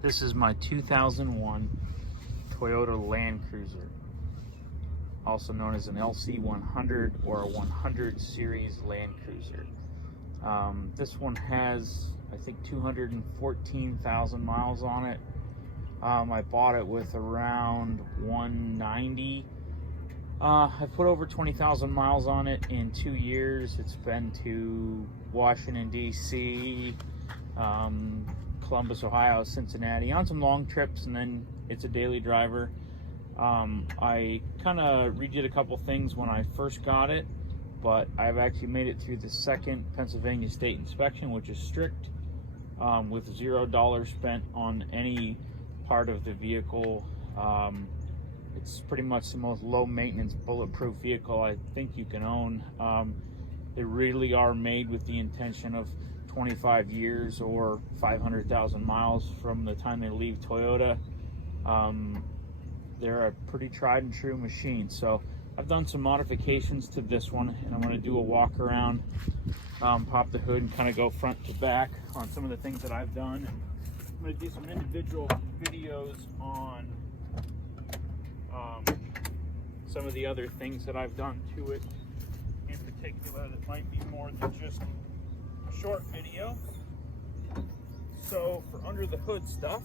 This is my 2001 Toyota Land Cruiser, also known as an LC100 or a 100 series Land Cruiser. This one has, I think, 214,000 miles on it. I bought it with around 190. I put over 20,000 miles on it in 2 years. It's been to Washington, D.C., Columbus, Ohio, Cincinnati, on some long trips, and then it's a daily driver. I kind of redid a couple things when I first got it, but I've actually made it through the second Pennsylvania state inspection, which is strict, with $0 spent on any part of the vehicle. It's pretty much the most low maintenance bulletproof vehicle I think you can own. They really are made with the intention of 25 years or 500,000 miles from the time they leave Toyota. They're a pretty tried and true machine. So I've done some modifications to this one, and I'm going to do a walk around, pop the hood, and kind of go front to back on some of the things that I've done. And I'm going to do some individual videos on some of the other things that I've done to it in particular that might be more than just a short video. So for under the hood stuff,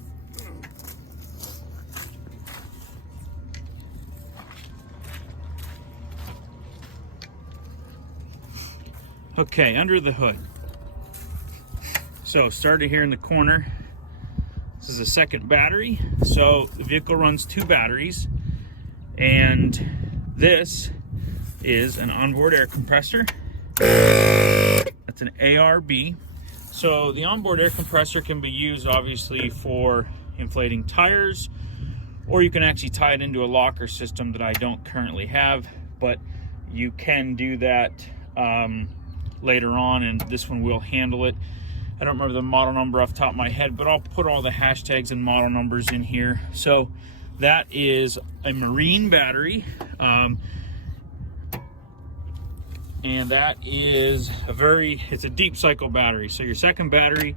okay, under the hood. So started here in the corner. This is a second battery. So the vehicle runs 2 batteries, and this is an onboard air compressor. That's an ARB. So the onboard air compressor can be used obviously for inflating tires, or you can actually tie it into a locker system that I don't currently have, but you can do that later on, and this one will handle it. I don't remember the model number off the top of my head, but I'll put all the hashtags and model numbers in here. So that is a marine battery, and that is it's a deep cycle battery. So your second battery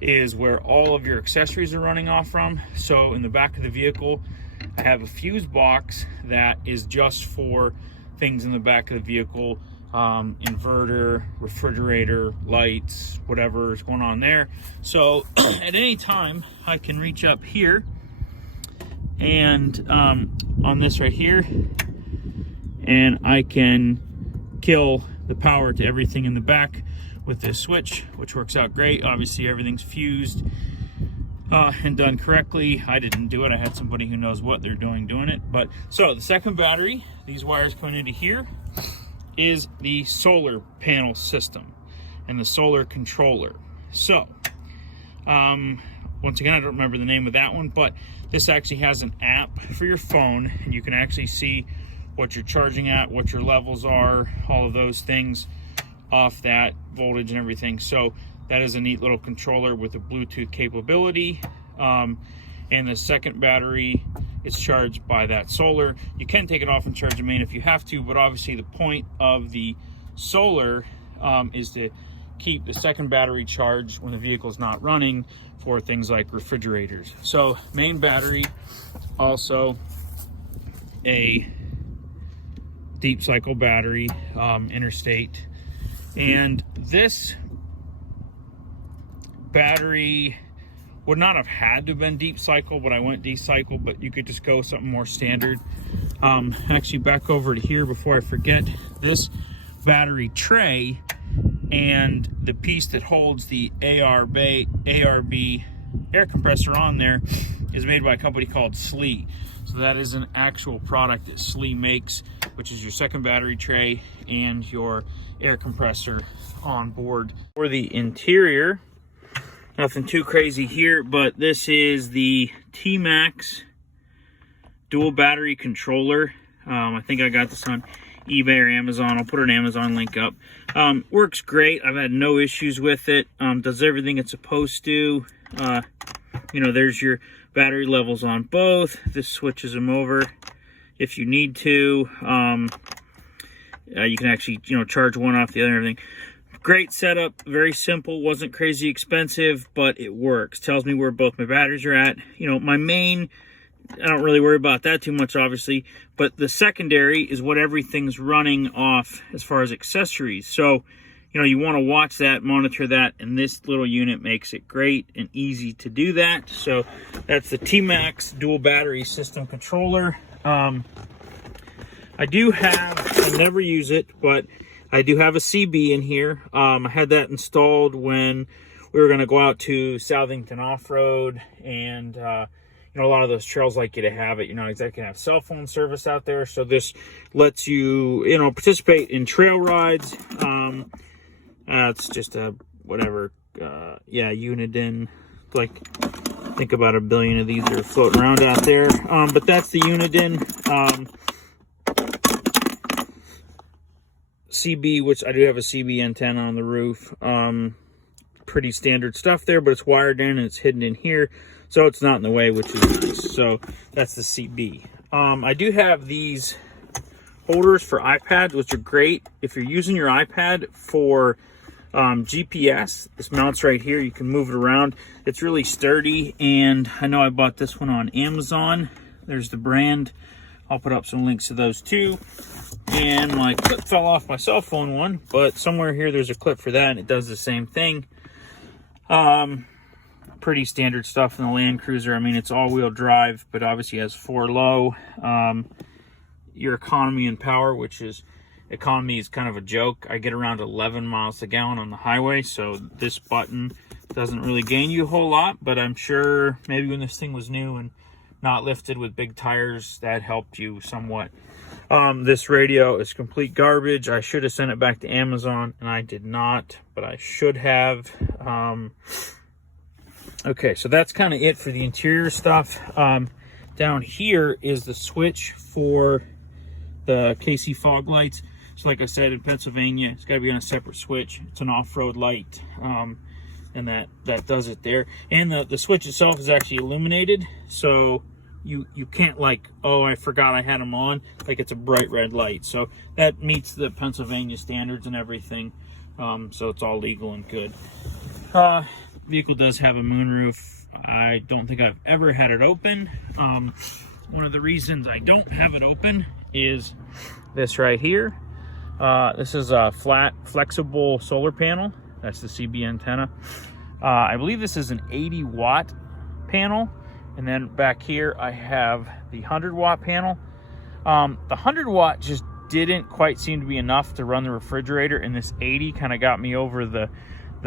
is where all of your accessories are running off from. So in the back of the vehicle, I have a fuse box that is just for things in the back of the vehicle, inverter, refrigerator, lights, whatever is going on there. So at any time I can reach up here and on this right here, and I can kill the power to everything in the back with this switch, which works out great. Obviously everything's fused and done correctly. I didn't do it. I had somebody who knows what they're doing it. But so the second battery, these wires coming into here, is the solar panel system and the solar controller. So once again, I don't remember the name of that one, but this actually has an app for your phone, and you can actually see what you're charging at, what your levels are, all of those things off that voltage and everything. So that is a neat little controller with a Bluetooth capability. And the second battery is charged by that solar. You can take it off and charge the main if you have to, but obviously the point of the solar is to keep the second battery charged when the vehicle is not running for things like refrigerators. So main battery, also a deep cycle battery, interstate. And this battery would not have had to have been deep cycle, but I went deep cycle, but you could just go something more standard. Actually, back over to here before I forget, this battery tray and the piece that holds the ARB air compressor on there is made by a company called SLE. So that is an actual product that SLE makes, which is your second battery tray and your air compressor on board. For the interior, nothing too crazy here, but this is the T-Max dual battery controller. I think I got this on eBay or Amazon. I'll put an Amazon link up. Works great. I've had no issues with it. Does everything it's supposed to. You know, there's your battery levels on both. This switches them over if you need to. You can actually, you know, charge one off the other and everything. Great setup, very simple, wasn't crazy expensive, but it works. Tells me where both my batteries are at. You know, my main, I don't really worry about that too much, obviously, but the secondary is what everything's running off as far as accessories. So, you know, you want to watch that, monitor that, and this little unit makes it great and easy to do that. So that's the T-Max dual battery system controller. I do have, I never use it, but I do have a CB in here. I had that installed when we were going to go out to Southington off-road, and you know, a lot of those trails like you to have it. You're not exactly going to have cell phone service out there, so this lets you, you know, participate in trail rides. It's just a whatever, yeah, Uniden. Like, think about 1 billion of these are floating around out there. But that's the Uniden CB, which I do have a CB antenna on the roof. Pretty standard stuff there, but it's wired in and it's hidden in here, so it's not in the way, which is nice. So that's the CB. I do have these holders for iPads, which are great if you're using your iPad for GPS. This mounts right here. You can move it around. It's really sturdy, and I know I bought this one on Amazon. There's the brand. I'll put up some links to those too. And my clip fell off my cell phone one, but somewhere here there's a clip for that, and it does the same thing. Pretty standard stuff in the Land Cruiser. I mean, it's all-wheel drive, but obviously has 4 low. Your economy and power, which is, economy is kind of a joke. I get around 11 miles a gallon on the highway, so this button doesn't really gain you a whole lot, but I'm sure maybe when this thing was new and not lifted with big tires, that helped you somewhat. This radio is complete garbage. I should have sent it back to Amazon, and I did not, but I should have. Okay, so that's kind of it for the interior stuff. Down here is the switch for the KC fog lights. So like I said, in Pennsylvania, it's got to be on a separate switch. It's an off-road light, and that does it there. And the switch itself is actually illuminated, so you can't, like, oh, I forgot I had them on. Like, it's a bright red light. So that meets the Pennsylvania standards and everything. So it's all legal and good. Vehicle does have a moonroof. I don't think I've ever had it open. One of the reasons I don't have it open is this right here. This is a flat, flexible solar panel. That's the CB antenna. I believe this is an 80-watt panel. And then back here, I have the 100-watt panel. The 100-watt just didn't quite seem to be enough to run the refrigerator, and this 80 kind of got me over the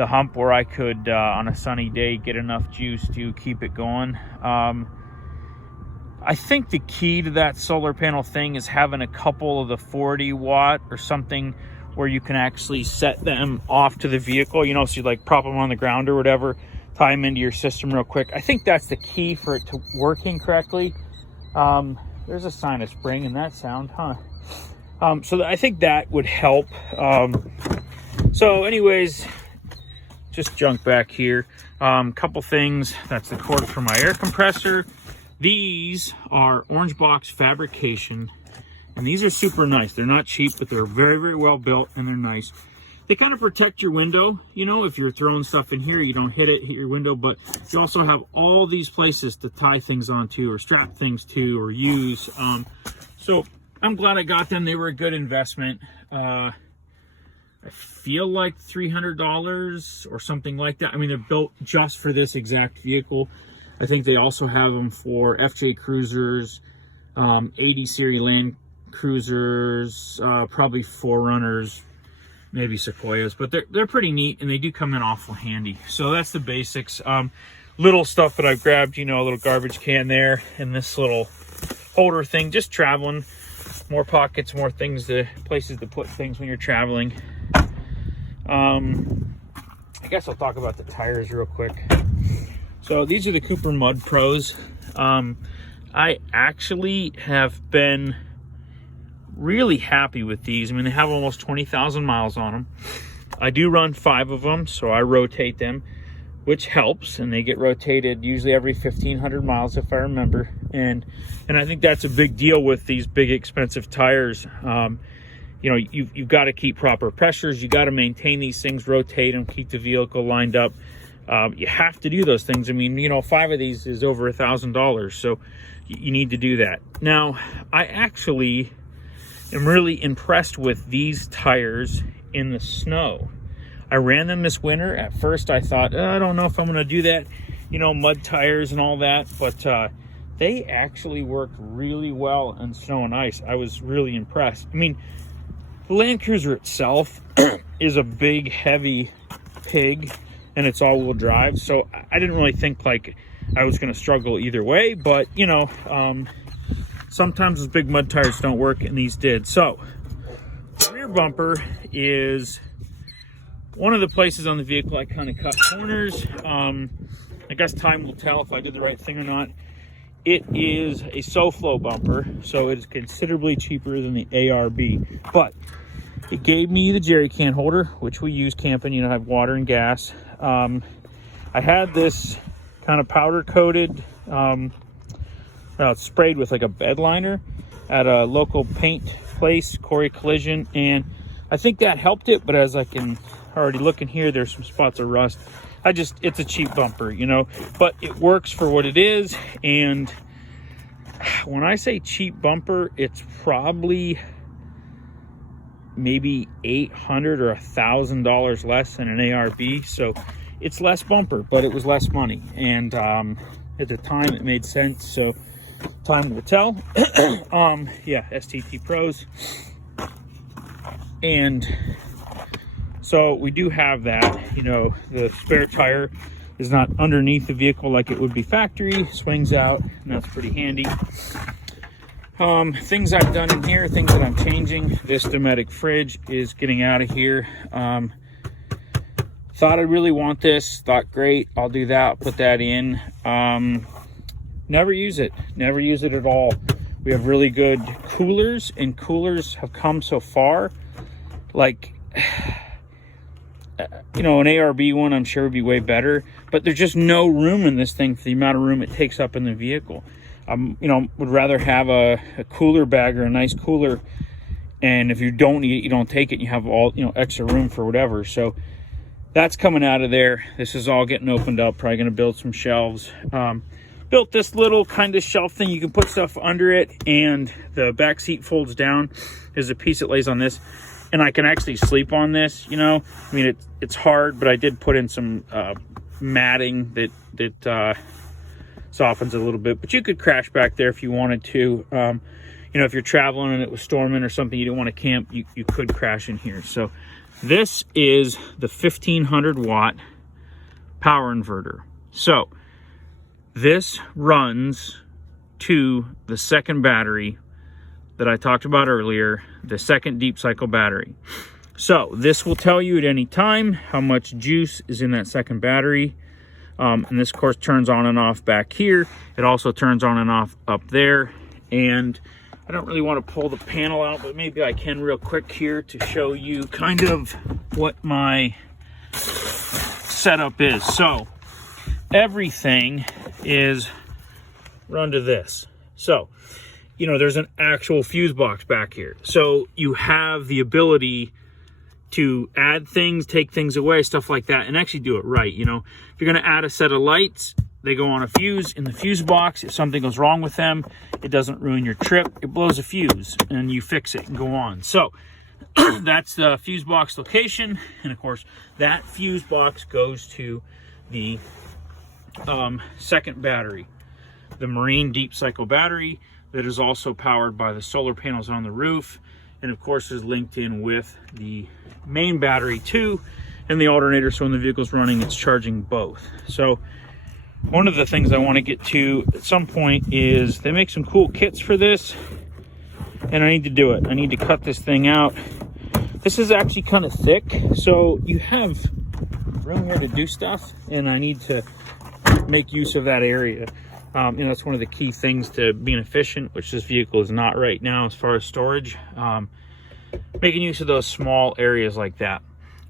hump where I could, on a sunny day, get enough juice to keep it going. I think the key to that solar panel thing is having a couple of the 40-watt or something where you can actually set them off to the vehicle, you know, so you like prop them on the ground or whatever, tie them into your system real quick. I think that's the key for it to working correctly. There's a sign of spring in that sound, huh? So I think that would help. So anyways, just junk back here. Couple things. That's the cord for my air compressor. These are Orange Box fabrication, and these are super nice. They're not cheap, but they're very, very well built, and they're nice. They kind of protect your window. You know, if you're throwing stuff in here, you don't hit your window, but you also have all these places to tie things onto or strap things to or use. So I'm glad I got them. They were a good investment. I feel like $300 or something like that. I mean, they're built just for this exact vehicle. I think they also have them for FJ Cruisers, 80 series Land Cruisers, probably 4Runners, maybe Sequoias, but they're pretty neat, and they do come in awful handy. So that's the basics. Little stuff that I've grabbed, you know, a little garbage can there, and this little holder thing, just traveling. More pockets, more things, places to put things when you're traveling. I guess I'll talk about the tires real quick. So these are the Cooper Mud Pros. I actually have been really happy with these. I mean, they have almost 20,000 miles on them. I do run 5 of them, so I rotate them, which helps, and they get rotated usually every 1,500 miles if I remember. And I think that's a big deal with these big expensive tires. you know, you've got to keep proper pressures. You got to maintain these things, rotate them, keep the vehicle lined up. You have to do those things. I mean, you know, 5 of these is over $1,000, so you need to do that. Now, I actually am really impressed with these tires in the snow. I ran them this winter. At first, I thought, I don't know if I'm going to do that, you know, mud tires and all that, but they actually worked really well on snow and ice. I was really impressed. I mean, the Land Cruiser itself is a big, heavy pig, and it's all-wheel drive, so I didn't really think like I was going to struggle either way, but you know, sometimes those big mud tires don't work, and these did. So the rear bumper is one of the places on the vehicle I kind of cut corners. I guess time will tell if I did the right thing or not. It is a SoFlo bumper, so it is considerably cheaper than the ARB, but it gave me the jerry can holder, which we use camping, you know, have water and gas. I had this kind of powder coated, it's sprayed with like a bed liner at a local paint place, Corey Collision, and I think that helped it, but as I can already look in here, there's some spots of rust. It's a cheap bumper, you know, but it works for what it is. And when I say cheap bumper, it's probably maybe $800 or $1,000 less than an ARB. So it's less bumper, but it was less money. And at the time it made sense. So time will tell. Yeah, STT Pros. And so we do have that, you know, the spare tire is not underneath the vehicle like it would be factory, swings out, and that's pretty handy. Things I've done in here, things that I'm changing. This Dometic fridge is getting out of here. Thought I really want this, thought great, I'll do that, put that in. Never use it at all. We have really good coolers, and coolers have come so far. Like, you know, an ARB one I'm sure would be way better, but there's just no room in this thing for the amount of room it takes up in the vehicle. You know, would rather have a cooler bag or a nice cooler, and if you don't need it, you don't take it, and you have all, you know, extra room for whatever. So that's coming out of there. This is all getting opened up. Probably going to build some shelves. Built this little kind of shelf thing. You can put stuff under it, and the back seat folds down. There's a piece that lays on this, and I can actually sleep on this, you know. I mean, it's hard, but I did put in some matting that softens it a little bit. But you could crash back there if you wanted to. You know, if you're traveling and it was storming or something, you didn't want to camp, you could crash in here. So this is the 1500 watt power inverter. So this runs to the second battery that I talked about earlier, the second deep cycle battery. So this will tell you at any time how much juice is in that second battery. And this, of course, turns on and off back here. It also turns on and off up there. And I don't really want to pull the panel out, but maybe I can real quick here to show you kind of what my setup is. So everything is run to this. So, you know, there's an actual fuse box back here. So you have the ability to add things, take things away, stuff like that, and actually do it right. You know, if you're going to add a set of lights, they go on a fuse in the fuse box. If something goes wrong with them, it doesn't ruin your trip. It blows a fuse and you fix it and go on. So that's the fuse box location. And of course, that fuse box goes to the second battery, the Marine Deep Cycle battery that is also powered by the solar panels on the roof. And of course is linked in with the main battery too, and the alternator, so when the vehicle's running, it's charging both. So one of the things I want to get to at some point is they make some cool kits for this, and I need to do it. I need to cut this thing out. This is actually kind of thick, so you have room here to do stuff, and I need to make use of that area. You know, that's one of the key things to being efficient, which this vehicle is not right now as far as storage. Making use of those small areas like that.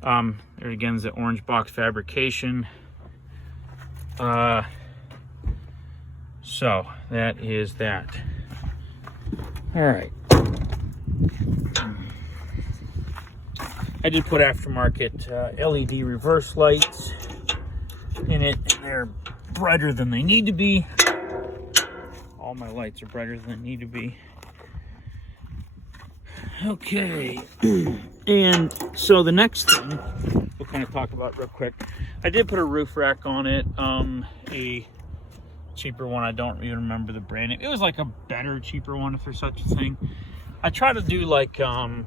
There again is the orange box fabrication. So that is that. All right. I did put aftermarket LED reverse lights in it, and they're brighter than they need to be. All my lights are brighter than they need to be. Okay, and so the next thing we'll kind of talk about real quick. I did put a roof rack on it, a cheaper one. I don't even remember the brand name. It was like a better, cheaper one, if there's such a thing. I try to do like, I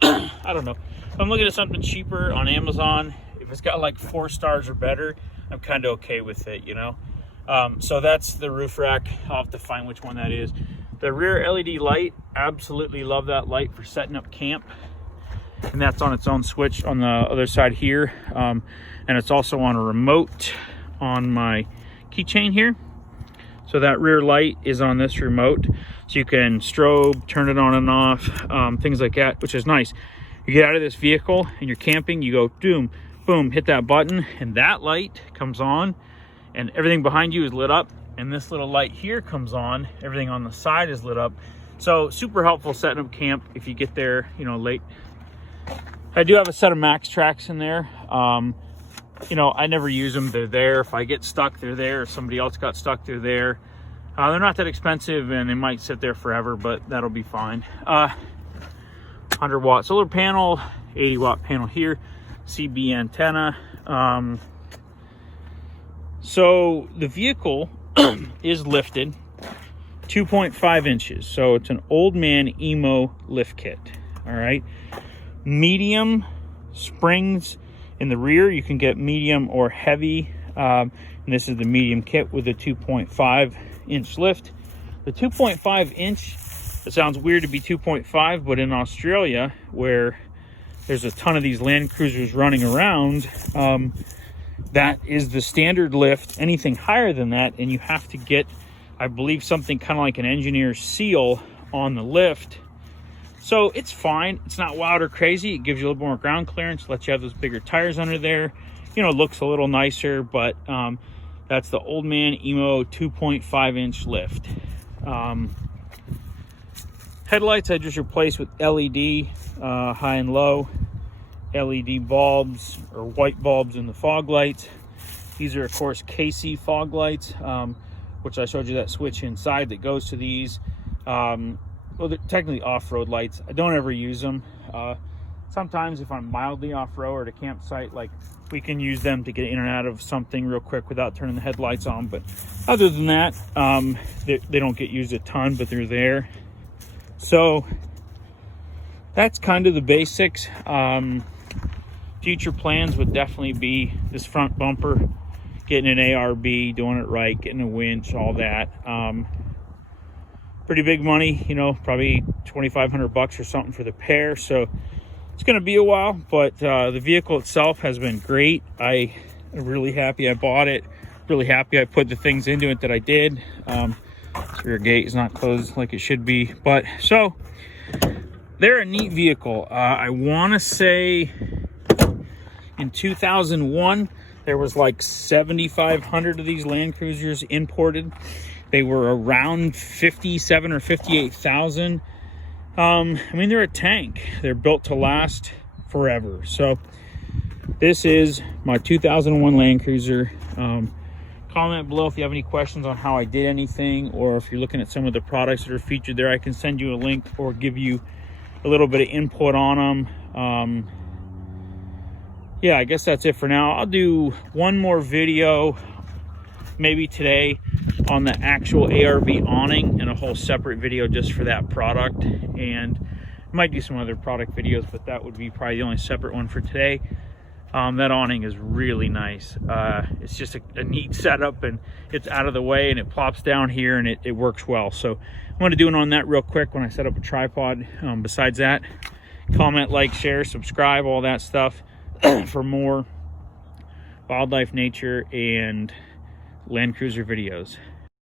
don't know. If I'm looking at something cheaper on Amazon, if it's got like 4 stars or better, I'm kind of okay with it, you know? So that's the roof rack. I'll have to find which one that is. The rear LED light, absolutely love that light for setting up camp. And that's on its own switch on the other side here. And it's also on a remote on my keychain here. So that rear light is on this remote. So you can strobe, turn it on and off, things like that, which is nice. You get out of this vehicle and you're camping, you go boom, boom, hit that button, and that light comes on and everything behind you is lit up. And this little light here comes on, everything on the side is lit up. So super helpful setting up camp if you get there, you know, late. I do have a set of Max Tracks in there. You know, I never use them. They're there. If I get stuck, they're there. If somebody else got stuck, they're there. They're not that expensive and they might sit there forever, but that'll be fine. 100 watt solar panel, 80 watt panel here, CB antenna. So the vehicle is lifted 2.5 inches. So it's an old man emo lift kit. All right. Medium springs in the rear. You can get medium or heavy. And this is the medium kit with a 2.5 inch lift. The 2.5 inch, it sounds weird to be 2.5, but in Australia, where there's a ton of these Land Cruisers running around, that is the standard lift. Anything higher than that, and you have to get, I believe, something kind of like an engineer's seal on the lift. So it's fine. It's not wild or crazy. It gives you a little more ground clearance, lets you have those bigger tires under there. You know, it looks a little nicer, but that's the old man emo 2.5 inch lift. Headlights I just replaced with LED, high and low. LED bulbs or white bulbs in the fog lights. These are of course KC fog lights, which I showed you that switch inside that goes to these. Well, they're technically off-road lights. I don't ever use them. Sometimes if I'm mildly off-road at a campsite, like, we can use them to get in and out of something real quick without turning the headlights on. But other than that, they don't get used a ton, but they're there. So that's kind of the basics. Future plans would definitely be this front bumper, getting an ARB, doing it right, getting a winch, all that. Pretty big money, you know, probably $2,500 or something for the pair. So it's going to be a while, but the vehicle itself has been great. I'm really happy I bought it. Really happy I put the things into it that I did. Rear gate is not closed like it should be, but so they're a neat vehicle. I want to say in 2001 there was like 7,500 of these Land Cruisers imported. They were around 57 or 58,000. I mean, they're a tank. They're built to last forever. So this is my 2001 Land Cruiser. Comment below if you have any questions on how I did anything, or if you're looking at some of the products that are featured there. I can send you a link or give you a little bit of input on them. Yeah, I guess that's it for now. I'll do one more video maybe today on the actual ARV awning, and a whole separate video just for that product. And I might do some other product videos, but that would be probably the only separate one for today. That awning is really nice. It's just a neat setup, and it's out of the way, and it plops down here, and it works well. So I'm going to do it on that real quick when I set up a tripod. Besides that, comment, like, share, subscribe, all that stuff for more wildlife, nature, and Land Cruiser videos.